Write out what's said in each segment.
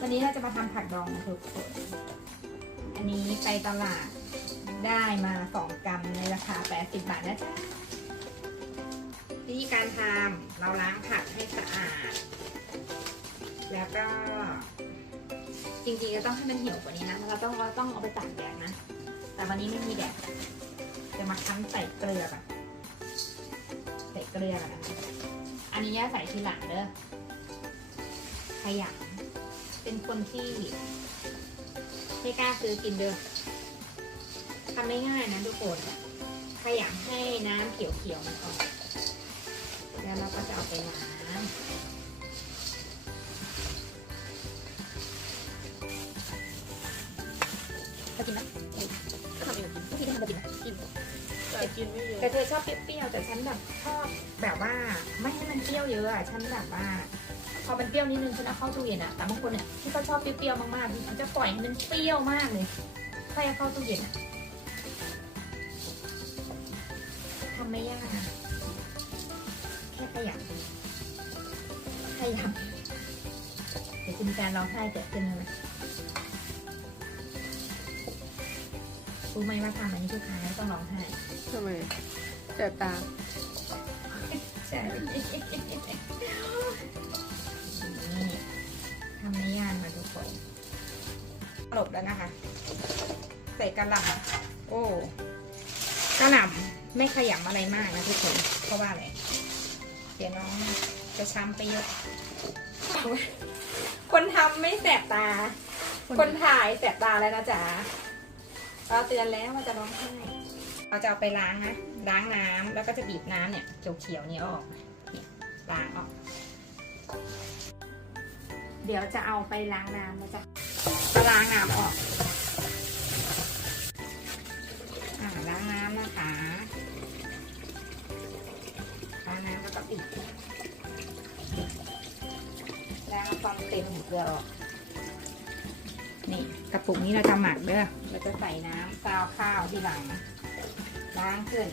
วันนี้เราจะมาทำผักดองนะทุกคนอันนี้ไปตลาดได้มาสองกรัมในราคา 80 บาทนะจ๊ะวิธีการทำเราล้างผักให้สะอาด แล้วก็ จริงๆจะต้องให้มันเหี่ยวกว่านี้นะเราต้องเราต้องเอาไปตากแดดนะ แต่วันนี้ไม่มีแดดจะมาคั้นใส่เกลือก่อนใส่เกลือก่อนนะอันนี้เนี่ยใส่ทีหลังเด้อขยัน เป็นคนที่ไม่กล้าซื้อกินเด้อทำไม่ง่ายนะทุกคนขยำให้น้ำเขียวๆมันออกแล้วเราก็จะเอาไปล้าง กินไม่เยอะ แต่เธอชอบเปรี้ยวๆแต่ฉันแบบชอบแบบว่าไม่ให้มันเปรี้ยวเยอะอะ ฉันแบบว่า พอมันเปรี้ยวนิดนึงฉันเอาเข้าตู้เย็นอะ แต่บางคนเนี่ยที่เขาชอบเปรี้ยวๆมากๆเขาจะปล่อยให้มันเปรี้ยวมากเลยค่อยเอาเข้าตู้เย็นอะทำไม่ยากแค่ขยันขยันเดี๋ยวจะมีการร้องไห้เกิดขึ้นนะ รู้ไหมว่าทำอันนี้ทุกครั้งแล้วต้องร้องไห้ทำไมแสบตาใช่นี่ทำไม่ยากนะทุกคนหลบแล้วนะคะ ใส่กระหล่ำโอ้กระหล่ำไม่ขยำอะไรมากนะทุกคน เพราะว่าอะไร เดี๋ยวน้องจะช้ำไปเยอะ คนทำไม่แสบตา คนถ่ายแสบตาแล้วนะจ๊ะ เราเตือนแล้วว่าจะร้องไห้เราจะเอาไปล้างนะ ล้างน้ำแล้วก็จะบีบน้ำเนี่ยเขียวๆนี้ออกเนี่ยล้างออก เดี๋ยวจะเอาไปล้างน้ำนะจ๊ะจะล้างน้ำออกอ่าล้างน้ำนะคะล้างน้ำแล้วก็ปิดล้างเอาความเต็มของเกลือออก นี่กระปุกนี้เราจะหมักเด้อเราจะใส่น้ำซาวข้าวทีหลังล้างขึ้น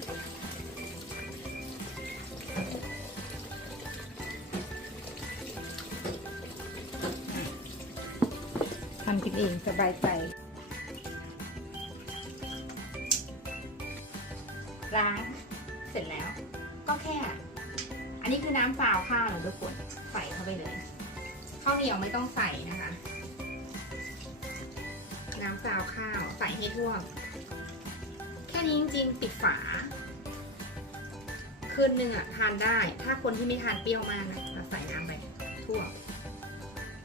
ทำกินเองสบายใจล้างเสร็จแล้ว ก็แค่ อันนี้คือน้ำซาข้าวนะทุกคนใส่เข้าไปเลยข้าวเหนียวไม่ต้องใส่นะคะ น้ำซาวข้าวใส่ให้ท่วม แค่นี้จริงๆ ปิดฝา คืนหนึ่งอะทานได้ ถ้าคนที่ไม่ทานเปรี้ยวมากนะใส่น้ำไปท่ว